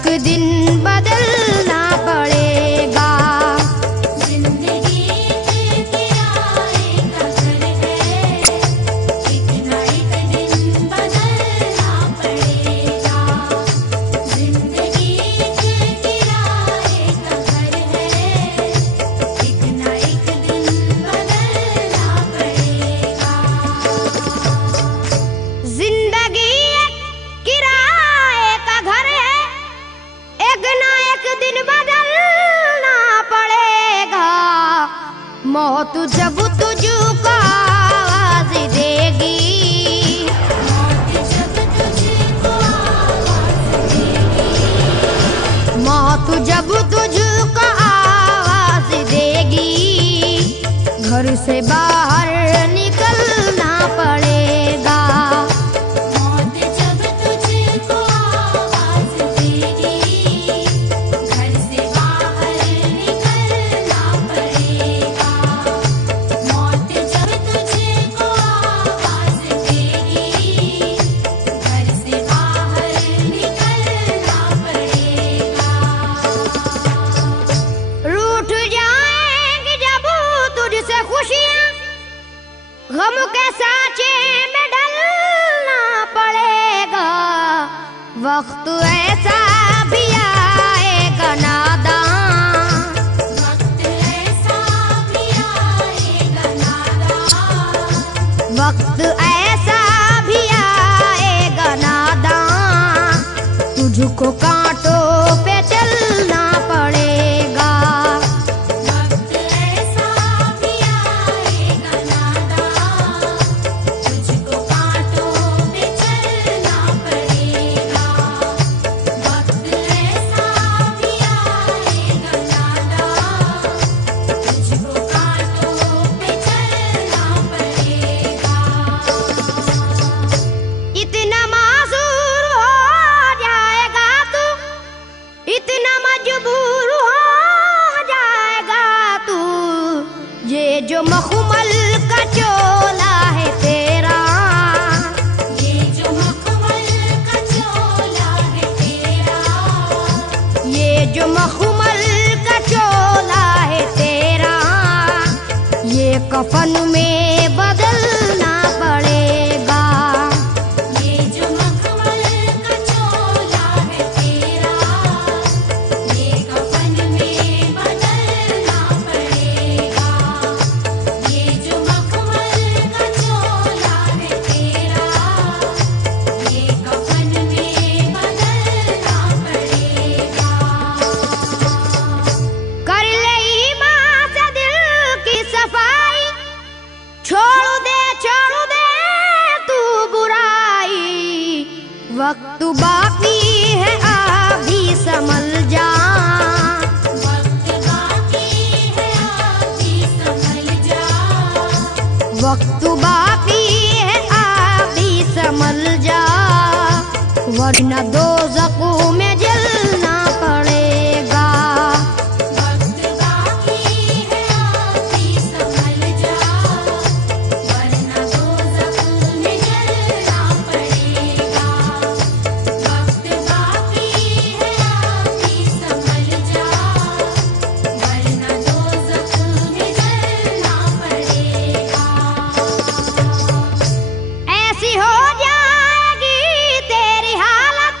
एक दिन बदलना पड़ेगा। जिंदगी के किराए का घर है, एक ना एक दिन बदलना पड़ेगा। जिंदगी के किराए का घर है, एक ना एक दिन बदलना पड़ेगा। जिंदगी एक किराए का घर है, एक ना एक दिन बदलना पड़ेगा। मौत जब तुझको आवाज देगी, मौत जब तुझको आवाज देगी, मौत जब तुझको आवाज देगी, घर से बाहर निकलना पड़ेगा। मौत जब तुझको आवाज देगी, घर से बाहर निकलना पड़ेगा। मौत जब तुझको आवाज देगी, घर से बाहर निकलना पड़ेगा। रूठ जाएंगी जब तुझसे खुशियां, गम के साँचे में ढलना पड़ेगा। वक्त ऐसा भी आएगा नादान, वक्त ऐसा भी आएगा नादान, वक्त ऐसा भी आएगा नादान, तुझको कांटों पे चलना पड़ेगा। वक्त ऐसा भी आएगा नादान, तुझको कांटों पे चलना पड़ेगा। वक्त ऐसा भी आएगा नादान, तुझको कांटों पे चलना पड़ेगा। इतना मासूर हो जाएगा तू, इतना मजबूर हो जाएगा तू, ये जो मखमल का चोला है तेरा, ये जो मखमल का चोला है तेरा, ये जो मखमल का चोला है तेरा, ये कफन में बदलना पड़ेगा। ये जो मखमल का चोला है तेरा, ये कफन में बदलना पड़ेगा। ये जो मखमल का चोला है तेरा, ये कफन में बदलना पड़ेगा। कर ले ईमान से दिल की सफाई, छोड़ दे तू बुराई। वक्त बाकी है अभी संभल जा, वक्त बाकी है अभी संभल जा, वक्त बाकी है अभी संभल जा, वरना दोज़ख में जलना पड़ेगा। वक्त बाकी है अभी संभल जा, वरना दोज़ख में जलना पड़ेगा। वक्त बाकी है अभी संभल जा, वरना दोज़ख में जलना पड़ेगा। ऐसी हो जाएगी तेरी हालत,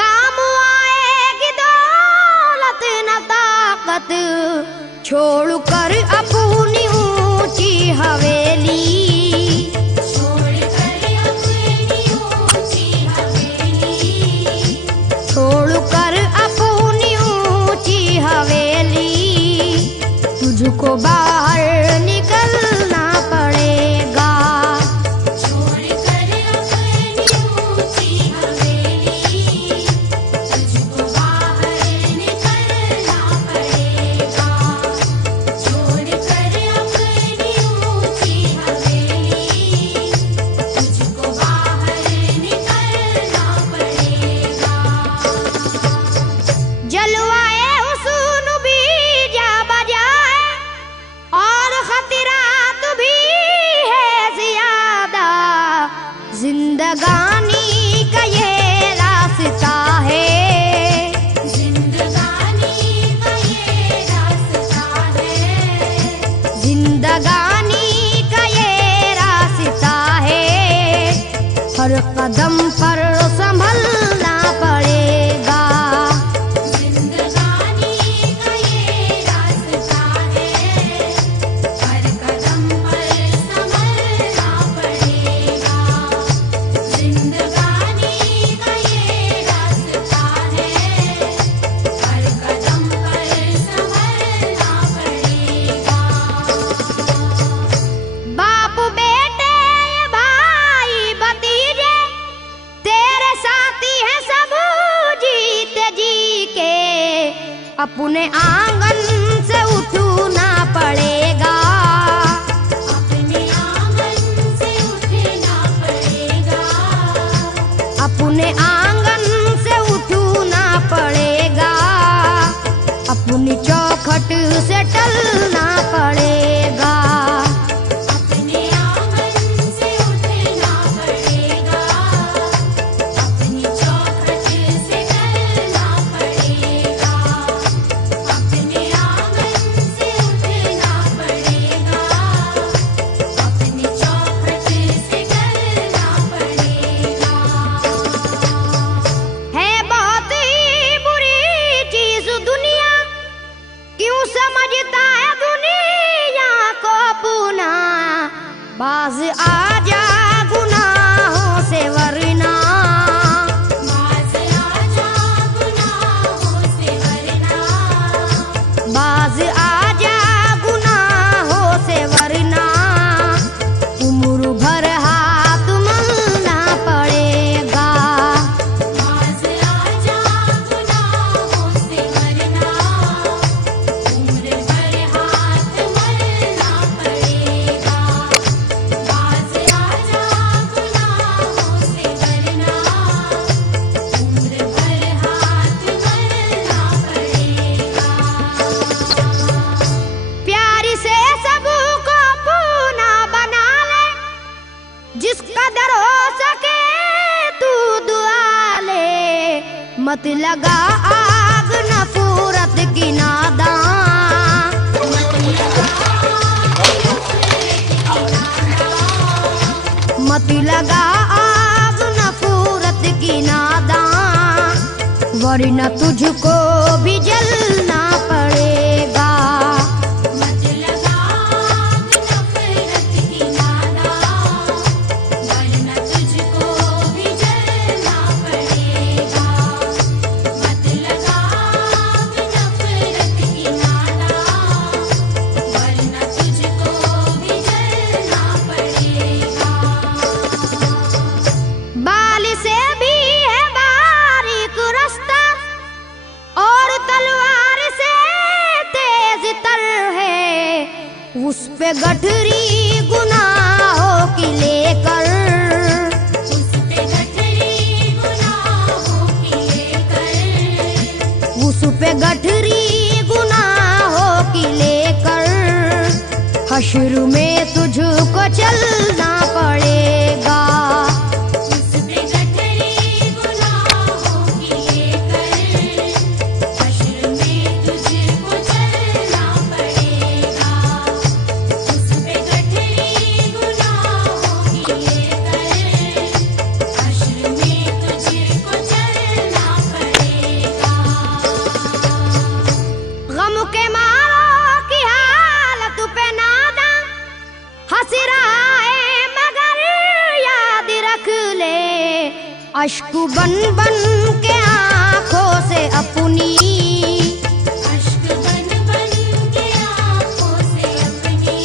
काम आएगी दौलत न ताकत, छोड़ कर अपनी ऊंची हवेली, छोड़ कर अपनी ऊंची हवेली, छोड़ कर अपनी ऊंची हवेली, तुझको बाहर निकलना पड़ेगा। छोड़ कर अपनी ऊंची हवेली, तुझको बाहर निकलना पड़ेगा। छोड़ कर अपनी ऊंची हवेली, तुझको बाहर निकलना पड़ेगा। जलवाए हुस्न भी जा बजाए, और खतरा जिंदगानी का ये रास्ता है, हर कदम पर संभलना पड़ेगा। जिंदगानी का ये रास्ता है, हर कदम पर संभलना पड़ेगा। जिंदगानी का ये रास्ता है, हर कदम पर संभलना पड़ेगा। बाप बेटे भाई भतीजे तेरे साथी हैं सब जीते जी के, अपने आंगन से उठना पड़ेगा। अपने आंगन से उठना पड़ेगा। अपने आंगन से उठना पड़ेगा, अपनी चौखट से टलना पड़ेगा। अपने आंगन से उठना पड़ेगा, अपनी चौखट से टलना पड़ेगा। अपने आंगन से उठना पड़ेगा, अपनी चौखट से टलना पड़ेगा। है बहुत ही बुरी चीज दुनिया, क्यों समझता है दुनिया को अपना। बाज आजा गुनाहों से वरना, बाज आजा गुनाहों से वरना। बाज आजा गुनाहों से वरना, उम्र भर हाथ मलना पड़ेगा। बाज आजा गुनाहों से वरना, उम्र भर हाथ मलना पड़ेगा। बाज आजा गुनाहों से वरना, उम्र भर हाथ मलना पड़ेगा। प्यार से सबको अपना बना ले, जिस कदर हो सके तू दुआ ले। मत लगा आग नफरत की नादान, मत लगा आग नफरत की नादान, वरना तुझको भी जलना पड़ेगा। मत लगा आग नफरत की नादान, वरना तुझको भी जलना पड़ेगा। मत लगा आग नफरत की नादान, वरना तुझको भी जलना पड़ेगा। बाल से भी है बारीक रास्ता, और तलवार से तेज तर है। उस पे गठरी गुनाहों की लेकर, उस पे गठरी गुनाहों की लेकर, उस पे गठरी गुनाहों की लेकर, हश्र में तुझको चलना पड़ेगा। उस पे गठरी गुनाहों की लेकर, हश्र में तुझको चलना पड़ेगा। उस पे गठरी गुनाहों की लेकर, हश्र में तुझको चलना पड़ेगा। गम के मारों की हालत पे नादा हंस रहा है, मगर याद रख ले, अश्क बन बन के आंखों से अपनी, अश्क बन बन के आँखों से अपनी,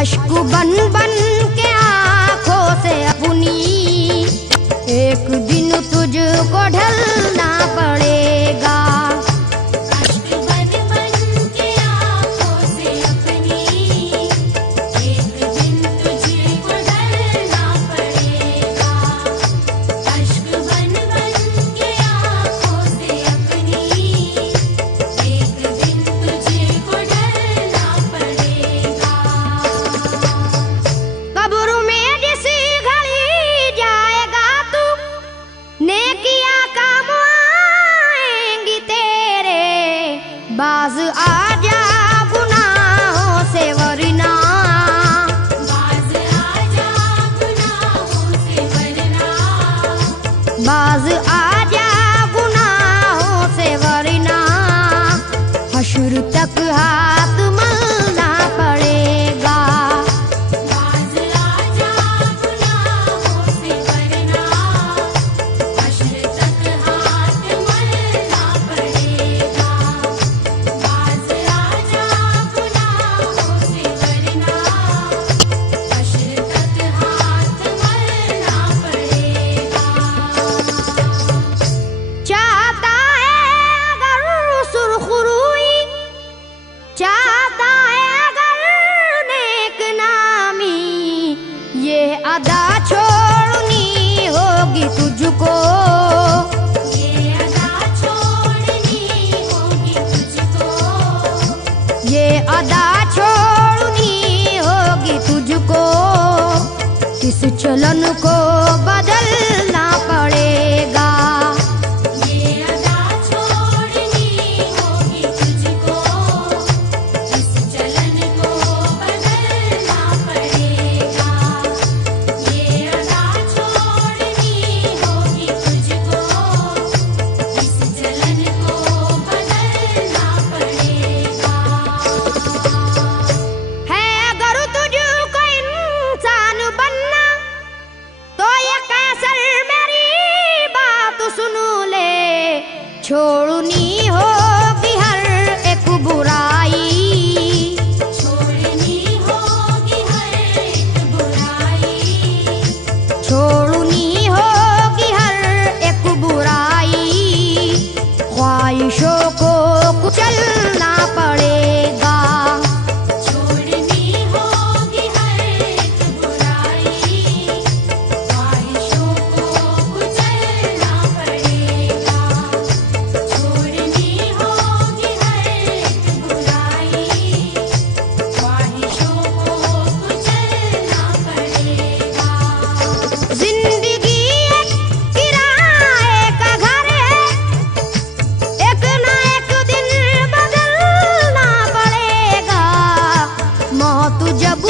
अश्क बन बन के आंखों से अपनी, एक दिन तुझको ढलना पड़ेगा। अश्क बन बन के आँखों से अपनी, एक दिन तुझको ढलना पड़ेगा। अश्क बन बन के आँखों से अपनी, एक दिन तुझको ढलना पड़ेगा। कब्र में जिस घड़ी जाएगा तू, नेकियां का इस चलन को बदलना पड़ेगा। ये अदा छोड़नी होगी तुझको, इस चलन को बदलना पड़ेगा। ये अदा छोड़नी होगी तुझको, इस चलन को बदलना पड़ेगा। है अगर तुझको इंसान बनना तो ये कैसर मेरी बात सुन ले। छोड़नी होगी हर एक बुराई, छोड़नी होगी हर एक बुराई, छोड़नी होगी हर एक बुराई। ख्वाहिशों को कुचलना पड़ेगा। छोड़नी होगी हर एक बुराई, ख्वाहिशों को कुचलना पड़ेगा। छोड़नी होगी हर एक बुराई, ख्वाहिशों को कुचलना पड़ेगा। जिंदगी एक किराए का घर है, एक ना एक दिन बदलना पड़ेगा। मौत जब